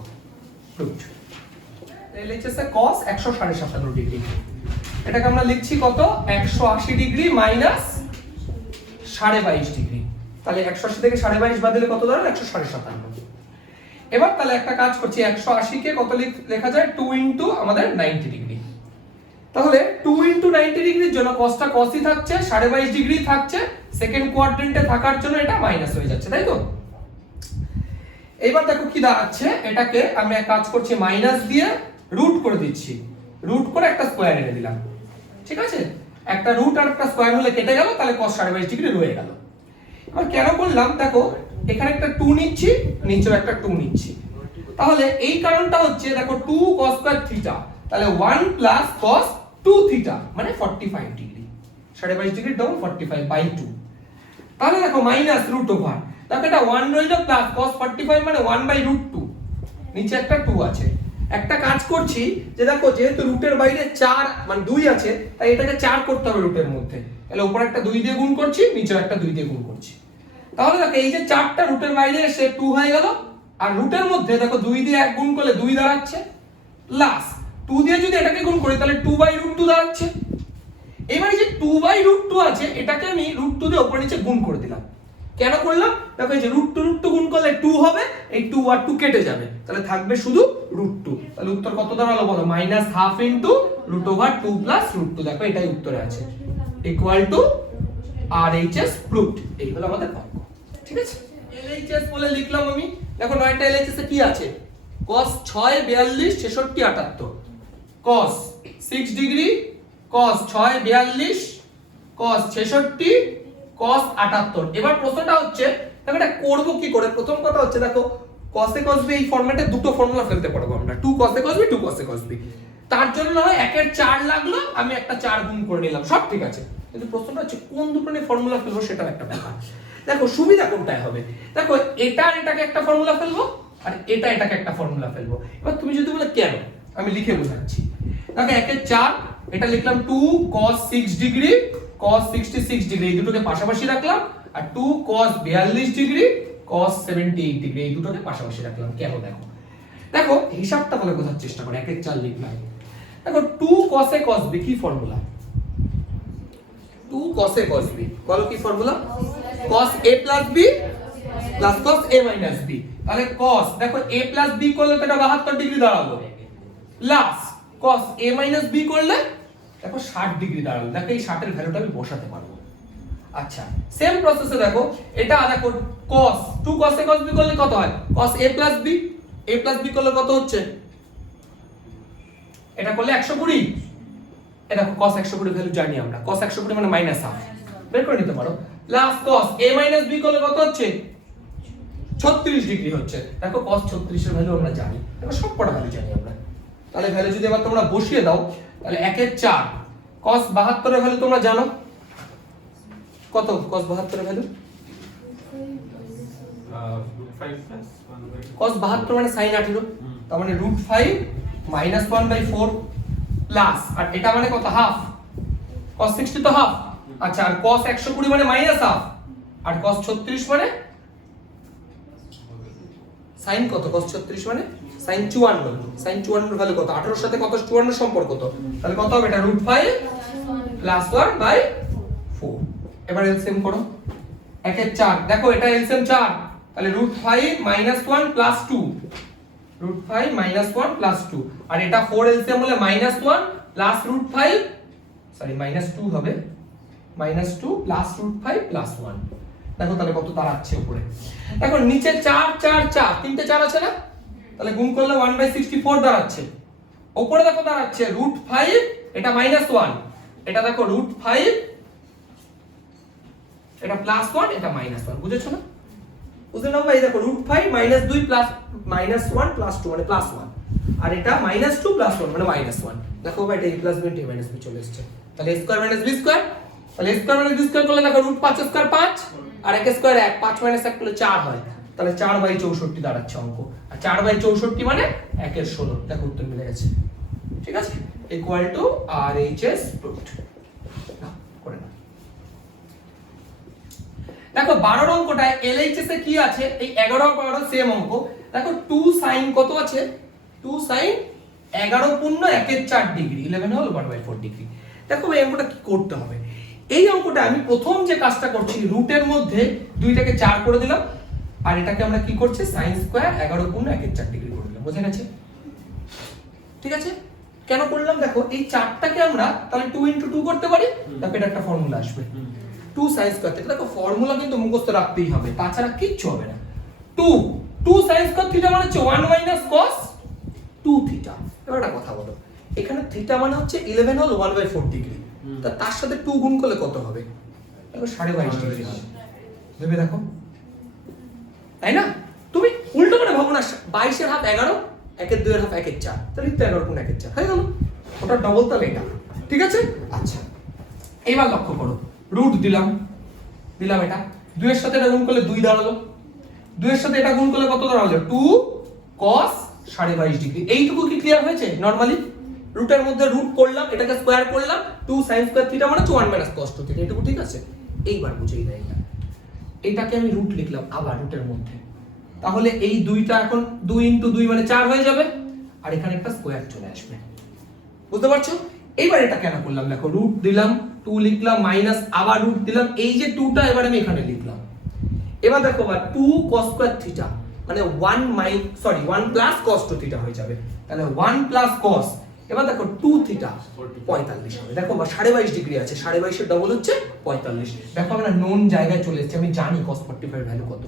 প্রুফড। LHS এর cos 157 ডিগ্রি, এটাকে আমরা লিখছি কত 180 ডিগ্রি মাইনাস 22.5 ডিগ্রি, তাহলে 180 থেকে 22.5 বাদ দিলে কত দাঁড়ালো 157। এবার তাহলে একটা কাজ করছি, 180 কে কত লেখা যায় 2 ইনটু আমাদের 90 ডিগ্রি, তাহলে 2 ইনটু 90 ডিগ্রির জন্য cosটা cosই থাকছে, 22.5 ডিগ্রি থাকছে, সেকেন্ড কোয়াড্রেন্টে থাকার জন্য এটা মাইনাস হয়ে যাচ্ছে, তাই তো? এবার দেখো কি দাঁড়াচ্ছে, এটাকে আমি এক কাজ করছি মাইনাস দিয়ে রুট করে দিচ্ছি, রুট করে একটা স্কয়ার এনে দিলাম, ঠিক আছে? একটা রুট আর একটা স্কয়ার হলে কেটে গেল, তাহলে cos 22.5 ডিগ্রি রয়ে গেল। এবার কেন করলাম দেখো, এখানে একটা 2 নিচ্ছি, নিচেও একটা 2 নিচ্ছি, তাহলে এই কারণটা হচ্ছে দেখো 2 cos স্কয়ার থিটা, তাহলে 1 প্লাস cos 2 থিটা মানে 45 ডিগ্রি, 22.5 ডিগ্রি ডাউন 45 বাই 2, তাহলে দেখো মাইনাস রুট ওভার, দেখো এটা 1 রইলো প্লাস cos 45 মানে 1 বাই রুট 2, নিচে একটা 2 আছে। একটা কাজ করছি যে দেখো যেহেতু রুটের বাইরে 4 মানে 2 আছে, তাই এটাকে 4 করতে হবে রুটের মধ্যে, তাহলে উপরে একটা 2 দিয়ে গুণ করছি, নিচে একটা 2 দিয়ে গুণ করছি, তাহলে দেখো এই যে 4টা রুটের বাইরে এসে 2 হয়ে গেল, আর রুটের মধ্যে দেখো 2 দিয়ে 1 গুণ করলে 2 দাঁড়াচ্ছে, প্লাস 2 দিয়ে যদি এটাকে গুণ করি তাহলে 2 বাই রুট 2 দাঁড়াচ্ছে। এবার এই যে 2 বাই রুট 2 আছে, এটাকে আমি রুট 2 দিয়ে উপরে নিচে গুণ করে দিলাম, কেন করলাম দেখো এই যে রুট 2 গুণ করলে 2 হবে, এই 2 আর 2 কেটে যাবে, তাহলে থাকবে শুধু রুট 2, তাহলে উত্তর কত দাঁড়ালো বলো -1/2 into root over 2 plus root 2, দেখো এটাই উত্তরে আছে, ইকুয়াল টু RHS প্রুফড। এই হলো আমাদের অঙ্ক, ঠিক আছে? LHS বলে লিখলাম আমি, দেখো 9টা LHS এ কি আছে, cos 6 42 66 78, cos 6 degree, cos 6 42, cos 66, cos 78। এবার প্রশ্নটা হচ্ছে দেখো এটা করব কি করে। প্রথম কথা হচ্ছে দেখো cos a cos b এই ফরম্যাটে দুটো ফর্মুলা ফেলতে পারবো আমরা, 2 cos a cos b 2 cos a cos b, তার জন্য হয় 1 এর 4 লাগলো, আমি একটা 4 গুণ করে নিলাম, সব ঠিক আছে, কিন্তু প্রশ্নটা হচ্ছে কোন দুটো নিয়ে ফর্মুলা ফেলবো সেটাও একটা ব্যাপার। দেখো সুবিধা কোনটায় হবে, দেখো এটা আর এটাকে একটা ফর্মুলা ফেলবো, আর এটা এটাকে একটা ফর্মুলা ফেলবো। এবার তুমি যদি বলে কেন, আমি লিখে বোঝাচ্ছি। দেখো 1 এর 4 এটা লিখলাম 2 cos 6 ডিগ্রি cos 66 ডিগ্রি, এই দুটোকে পাশাপাশি রাখলাম, আর 2 cos 42 ডিগ্রি cos 78 ডিগ্রি, এই দুটোকে পাশাপাশি রাখলাম। কেন দেখো, দেখো হিসাবটা তাহলে বোঝার চেষ্টা করো, এক এক চাল লিখলাম। দেখো 2 cos a cos b কি formula? 2 cos a cos b বলো কি formula? cos a plus b plus cos a minus b। তাহলে cos, দেখো a plus b করলে তো এটা 72 ডিগ্রি দাঁড়ালো, plus cos a minus b করলে দেখো 60 ডিগ্রি দাঁড়ালো। দেখো এই 60 এর ভ্যালুটা আমি বসাতে পারবো। আচ্ছা, সেম প্রসেসে দেখো এটা দেখো cos 2 cos a cos b করলে কত হয়? cos a plus b, a plus b করলে কত হচ্ছে? এটা করলে 120। এটা দেখো cos 120 ভ্যালু জানি আমরা, cos 120 মানে মাইনাস হাফ, বের করে নিতে পারো। Plus cos a minus b করলে কত হচ্ছে? 36 ডিগ্রি হচ্ছে। দেখো cos 36 এর ভ্যালু আমরা জানি, দেখো সব কটা ভ্যালু জানি আমরা। তাহলে ভ্যালু যদি এবার তোমরা বসিয়ে দাও, তাহলে 1 এর 4 cos 72 এর ভ্যালু তোমরা জানো কত? cos 72 এর ভ্যালু √5 plus 1/4 cos 72 মানে sin 18, তার মানে √5 minus 1/4 প্লাস, আর এটা মানে কত? হাফ। cos 60 তো হাফ। আচ্ছা, আর cos 120 মানে মাইনাস হাফ, আর cos 36 মানে sin কত? cos 36 মানে sin 54। sin 54 এর ভ্যালু কত? 18 এর সাথে কত 54 এর সম্পর্ক কত? তাহলে কত হবে? এটা √5 প্লাস 1/4। এবার এলসিএম করো, 1 এর 4, দেখো এটা এলসিএম 4, তাহলে √5 minus 1 plus 2, √5 minus 1 plus 2, আর এটা 4 এলসিএম হলে minus 1 plus √5, সরি minus 2 হবে, minus 2 plus √5 plus 1। দেখো তাহলে কত দাঁড়াচ্ছে উপরে? দেখো নিচে 4 4 4 তিনটে 4 আছে না, তাহলে গুণ করলে 1/64 দাঁড়াচ্ছে। উপরে দেখো দাঁড়াচ্ছে √5, এটা -1, এটা দেখো √5, এটা +1, এটা -1, বুঝেছো না? বুঝলে না ভাই? দেখো √5 -2 প্লাস -1 প্লাস 2 মানে +1, আর এটা -2 প্লাস 1 মানে -1। দেখো ভাই এটা a plus b a minus b চলে এসেছে। তাহলে a square minus b square, তাহলে a square minus b square করলে দেখো √5 স্কয়ার 5, আর 1 স্কয়ার 1, 5 মাইনাস 1 করলে 4 হয়, তাহলে 4/64 দাঁড়াচ্ছে অঙ্ক। আর 4/64 মানে 1 এর 16। দেখো উত্তর মিলে গেছে। ঠিক আছে, ইকুয়াল টু RHS রুট। করে না, দেখো 12 অঙ্কটা LHS এ কি আছে? এই 11 আর 12 সেম অঙ্ক। দেখো 2 sin কত আছে? 2 sin 11 পূর্ণ 1 এর 4 ডিগ্রি, 11 হলো 1/4 ডিগ্রি। দেখো এই অঙ্কটা কি করতে হবে? এই অঙ্কটা আমি প্রথম যে কাজটা করছি, রুটের মধ্যে 2টাকে 4 করে দিলাম, আর এটাকে আমরা কি করছি? sin স্কয়ার 11 পূর্ণ 1 এর 4 ডিগ্রি করে দিলাম। বোঝা গেছে? ঠিক আছে, কেন করলাম? দেখো এই 4টাকে আমরা তাহলে 2 * 2 করতে পারি, তারপর এটা একটা ফর্মুলা আসবে 2 sin স্কয়ার থিটা। দেখো ফর্মুলা কিন্তু মুখস্থ রাখতেই হবে, তাছাড়া কিচ্ছু হবে না। 2 sin স্কয়ার থিটা মানে হচ্ছে 1 - cos 2 থিটা। এবার একটা কথা বলো, এখানে থিটা মানে হচ্ছে 11 হলো 1/4 ডিগ্রি, তার সাথে 2 গুণ করলে কত হবে? দেখো 22.5 ডিগ্রি হবে। ভেবে দেখো, তাই না? তুমি উল্টো করে ভাবো না, 22 এর হাফ 11, 1 এর 2 এর হাফ 1 এর 4, তাহলে 11 গুণ 1 এর 4 হয়ে গেল। ওটা ডবল তাহলে এটা। ঠিক আছে, আচ্ছা এবার লক্ষ্য করো, রুট দিলাম এটা 2 এর সাথে এটা গুণ করলে 2 দাঁড়ালো, 2 এর সাথে এটা গুণ করলে কত দাঁড়ালো? 2 cos 22.5 ডিগ্রি। এইটুকু কি ক্লিয়ার হয়েছে? নরমালি রুটের মধ্যে রুট করলাম, এটাকে স্কয়ার করলাম, 2 sin স্কয়ার থিটা মানে 1 - cos 2 থিটা। এইটুকু ঠিক আছে? এইবার বুঝেই দেয় না, এটাকে আমি রুট লিখলাম আবার রুটের মধ্যে, তাহলে এই 2টা এখন 2 * 2 মানে 4 হয়ে যাবে, আর এখানে একটা স্কয়ার চলে আসবে। বুঝতে পারছো? এইবার এটা কেন করলাম? দেখো রুট দিলাম, 2 লিখলাম, মাইনাস আবার রুট দিলাম, এই যে 2টা এবার আমি এখানে লিখলাম। এবার দেখো আবার 2 cos স্কয়ার থিটা মানে 1 প্লাস cos 2 থিটা হয়ে যাবে, তাহলে 1 প্লাস cos, এবার দেখো 2 থিটা 45 হবে। দেখো 22.5 ডিগ্রি আছে, 22.5 এর ডবল হচ্ছে 45। দেখো আমরা নোন জায়গায় চলে এসেছি, আমি জানি cos 45 এর ভ্যালু কত।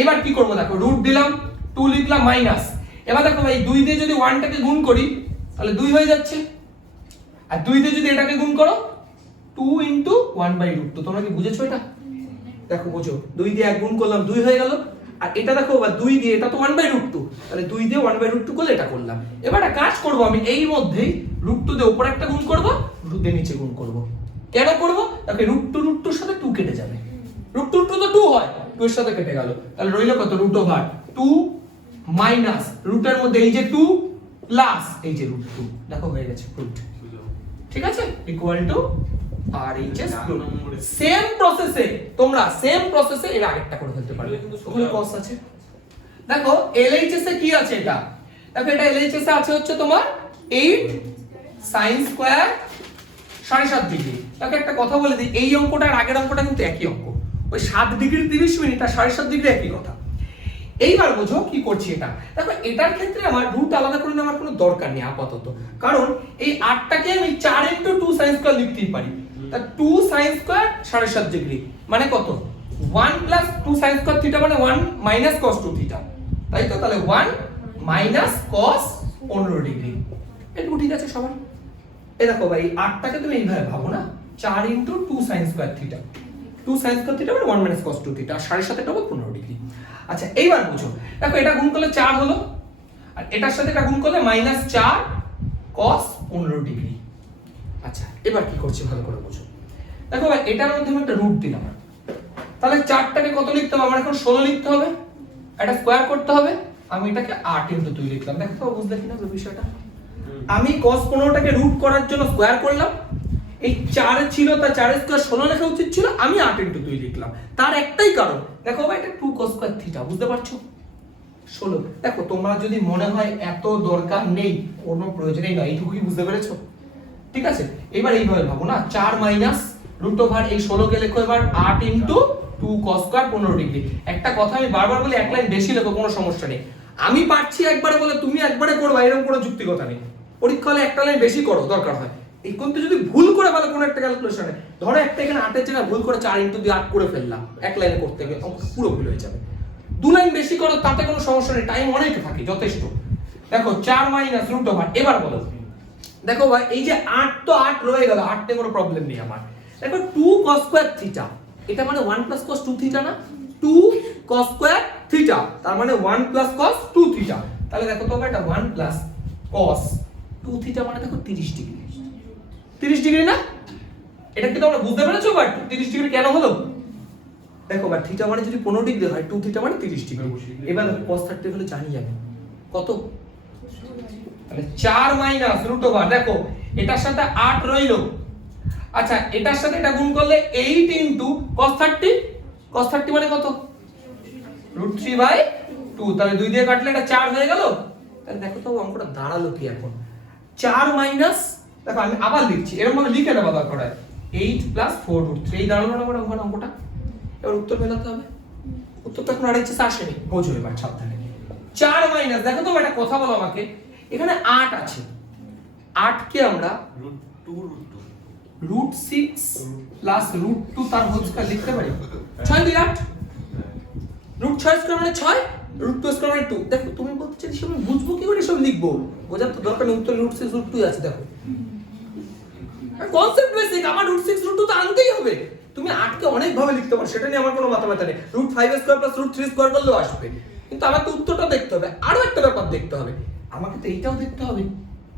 এবার কি করব? দেখো রুট দিলাম, 2 লিখলাম, মাইনাস, এবার দেখো ভাই 2 দিয়ে যদি 1টাকে গুণ করি তাহলে 2 হয়ে যাচ্ছে, আর 2 দিয়ে যদি এটাকে গুণ করো 2 * 1/√2। তোমরা কি বুঝেছো এটা? দেখো বোঝো, 2 দিয়ে 1 গুণ করলাম 2 হয়ে গেল, আর এটা দেখো আবার 2 দিয়ে, এটা তো 1/√2, তাহলে 2 দিয়ে 1/√2 করলে এটা করলাম। এবার একটা কাজ করব, আমি এই মধ্যেই √2 দিয়ে উপরে একটা গুণ করব, √2 দিয়ে নিচে গুণ করব। কেন করব? দেখো √2 সাথে 2 কেটে যাবে, √2 তো 2 হয়, 2 এর সাথে কেটে গেল, তাহলে রইল কত? √2 মাইনাস রুটের মধ্যে এই যে 2 প্লাস এই যে √2। দেখো হয়ে গেছে রুট। ঠিক আছে, equal to RHS fluid. Same প্রসেসে তোমরা এর আগেরটা করে ফেলতে পারবে, ওখানে কস আছে। দেখো LHS এ কি আছে, এটা দেখো, এটা LHS এ আছে হচ্ছে তোমার 8 sin স্কয়ার 7.5 ডিগ্রি। দেখো একটা কথা বলে দিই, এই অঙ্কটা আর আগের অঙ্কটা কিন্তু একই অঙ্ক, ওই 7 ডিগ্রি 30 মিনিট আর 7.5 ডিগ্রি একই কথা। এইবার বোঝো কি করছি এটা। দেখো এটার ক্ষেত্রে আমার রুট আলাদা করে নেওয়ার কোনো দরকার নেই আপাতত, কারণ এই 8টাকে আমি 4 * 2 sin স্কয়ার লিখতেই পারি। তা 2 sin স্কয়ার 7.5 ডিগ্রি মানে কত, 1 + 2 sin স্কয়ার থিটা মানে 1 - cos 2 থিটা, তাই তো? তাহলে 1 - cos 15 ডিগ্রি। এটুকু ঠিক আছে সবার? এই দেখো ভাই 8টাকে তুমি এইভাবে ভাবো না, 4 * 2 sin square theta, 2 sin square theta মানে 1 - cos 2 থিটা, আর 7.5 টা 15 ডিগ্রি। আচ্ছা এইবার বুঝো, দেখো এটা গুণ করলে 4 হলো, আর এটার সাথে এটা গুণ করলে -4 cos 15 ডিগ্রি। আচ্ছা এবার কি করছি ভালো করে বুঝো। দেখো ভাই এটার মধ্যে আমি একটা রুট দিলাম, তাহলে 4টাকে কত লিখতে হবে আমার, এখন 16 লিখতে হবে, এটা স্কয়ার করতে হবে, আমি এটাকে 8 * 2 লিখলাম। দেখো তো বুঝলে কিনা বিষয়টা, আমি cos 15টাকে রুট করার জন্য স্কয়ার করলাম, এই 4 ছিল তার 4 স্কয়ার 16 লেখা উচিত ছিল, আমি 8 * 2 লিখলাম। তার একটাই কারণ, দেখো ভাই এটা 2 cos স্কয়ার থিটা, বুঝতে পারছো? 16। দেখো তোমরা যদি মনে হয় এত দরকার নেই, কোনো প্রয়োজনই নাই, এইটুকুই বুঝতে পেরেছো? ঠিক আছে, এবার এইভাবে ভাবো না, 4 মাইনাস রুট ওভার এই 16 কে লেখো এবার 8 * 2 cos স্কয়ার 15 ডিগ্রি। একটা কথা আমি বারবার বলি, এক লাইন বেশি লেখো, কোনো সমস্যা নেই। আমি পারছি একবারে বলে তুমি একবারে করবা, এরকম কোনো যুক্তিকতা নেই। পরীক্ষা হলে একটা লাইন বেশি করো দরকার হয়, এই কিন্তু যদি ভুল করে ফেলো কোনো একটা ক্যালকুলেশনে, ধরো একটা এখানে 8 এর জায়গায় ভুল করে 4 * 2 8 করে ফেললাম, এক লাইনে করতে গিয়ে পুরো ভুল হয়ে যাবে। দু লাইন বেশি করো তাতে কোনো সমস্যা নেই, টাইম অনেক থাকে যথেষ্ট। দেখো 4 মাইনাস রুট ওভার, এবার বলো, দেখো ভাই এই যে 8 তো 8 রয়ে গেল, 8 তে কোনো প্রবলেম নেই আমার। দেখো 2 cos স্কয়ার থিটা, এটা মানে 1 + cos 2 থিটা না, 2 cos স্কয়ার থিটা তার মানে 1 + cos 2 থিটা। তাহলে দেখো তো এটা 1 + cos 2 থিটা মানে দেখো 30 ডিগ্রি, 30 ডিগ্রি না? এটা কি তোমরা বুঝতে পেরেছো বাট 30 ডিগ্রি কেন হলো? দেখো বাট থিটা মানে যদি 15 ডিগ্রি হয়, 2 থিটা মানে 30 ডিগ্রি। এবার cos 30 হলে জানি যাবে কত, তাহলে 4 মাইনাস রুট ওভার, দেখো এটার সাথে 8 রইলো, আচ্ছা এটার সাথে এটা গুণ করলে 8 * cos 30, cos 30 মানে কত, √3/2, তাহলে 2 দিয়ে কাটলে এটা 4 হয়ে গেল। তাহলে দেখো তো অঙ্কটা দাঁড়ালো কি এখন, 4 মাইনাস, দেখো আমি আবার লিখছি, এরকম ভাবে লিখে নেওয়া দরকার হয়, 8 + 4√3, এই দাঁড়ালো না আমার অঙ্কটা। এবার উত্তর মেলাতে হবে, উত্তরটা এখন RHS আসেনি, বোঝো এবার সাবধানে। 4 মাইনাস, দেখো তো একটা কথা বলো আমাকে, এখানে 8 আছে, 8 কে আমরা √6 + √2 তার হোল স্কয়ার লিখতে পারি, 6 × 2 = 8, √6 স্কয়ার মানে 6, √2 স্কয়ার মানে 2। দেখো তুমি বলতে চাইছো আমি বুঝবো কি করে সব লিখবো, বোঝার তো দরকার নেই, উত্তর √6 √2 আছে। দেখো কনসেপ্ট বেসিক, আমার √6 √2 তো আনতেই হবে। তুমি 8 কে অনেক ভাবে লিখতে পারো, সেটা নিয়ে আমার কোনো মাথা ব্যথা নেই, √5 স্কয়ার + √3 স্কয়ার করলেও আসবে, কিন্তু আমার তো উত্তরটা দেখতে হবে। আরো একটা ব্যাপার দেখতে হবে, আমাকে তো এইটাও দেখতে হবে,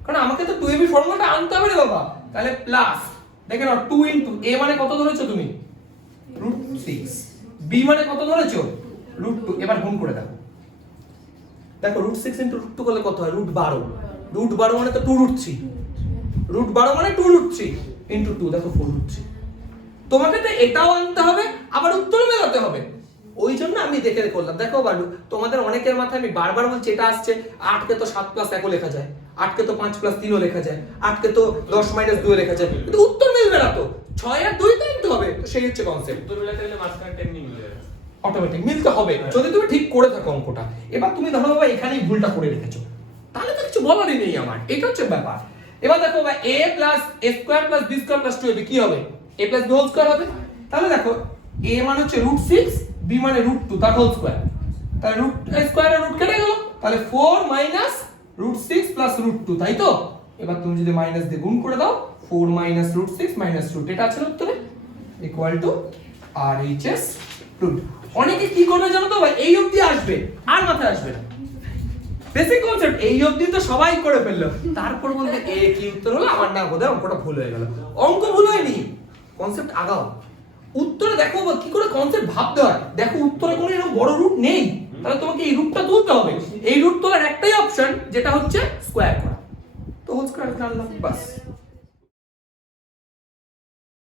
কারণ আমাকে তো 2ab ফর্মুলাটা আনতে হবে রে বাবা। তাহলে প্লাস, দেখে নাও 2 * a মানে কত ধরেছো তুমি, √6, b মানে কত ধরেছো, √2, এবার গুণ করে দেখো, দেখো √6 * √2 করলে কত হয়, √12, √12 মানে তো 2√3, √12 মানে 2√3 * 2, দেখো 4√3। তোমাকে তো এটাও আনতে হবে, আবার উত্তর মেলাতে হবে, ওই জন্য আমি দেখে করলাম। দেখো বালু, তোমাদের অনেকের মাথায় আমি বারবার বলছি এটা আসছে, 8 কে তো 7 + 1 ও লেখা যায়, 8 কে তো 5 + 3 ও লেখা যায়, 8 কে তো 10 - 2 লেখা যায়, কিন্তু উত্তর মিলবে না তো, 6 আর 2 তো আনতে হবে, তো সেই হচ্ছে কনসেপ্ট। উত্তর মিলাতে গেলে মাঝখানে টেকনিক মিলে যাবে, অটোমেটিক মিলতে হবে যদি তুমি ঠিক করে থাকো অঙ্কটা। এবার তুমি ধরো বাবা এখানেই ভুলটা করে রেখেছো, তাহলে তো কিছু বলারই নেই আমার, এটা হচ্ছে ব্যাপার। এবার দেখো ভাই a + a² + b² + 2ab কি হবে, a + b হোল স্কয়ার হবে। তাহলে দেখো a মানে হচ্ছে √6, b মানে √2 তার হোল স্কয়ার, তাহলে √2 আর √ কেটে গেল, তাহলে 4 - √6 + √2, তাই তো? এবার তুমি যদি মাইনাস দিয়ে গুণ করে দাও, 4 - √6 - √2, এটা আছে উত্তরে, ইকুয়াল টু RHS ফ্লুইড। অনেকে কি করবে জানো তো ভাই, এই অবধি আসবে আর মাথায় আসবে না, বেসিক কনসেপ্ট এই অবধি তো সবাই করে ফেললো, তারপর বলবে এ কি উত্তর হলো, আমার না বোধহয় অঙ্কটা ভুল হয়ে গেল। অঙ্ক ভুল হয়নি, কনসেপ্ট আগাও। উত্তরে দেখো কি করে কনসেপ্ট ভাবতে হয়, দেখো উত্তরে কোনো এরকম বড় রুট নেই, তাহলে তোমাকে এই রুটটা তুলতে হবে, এই রুট তোলার একটাই অপশন যেটা হচ্ছে স্কয়ার করা, তো হোল স্কয়ার জানলাম বাস।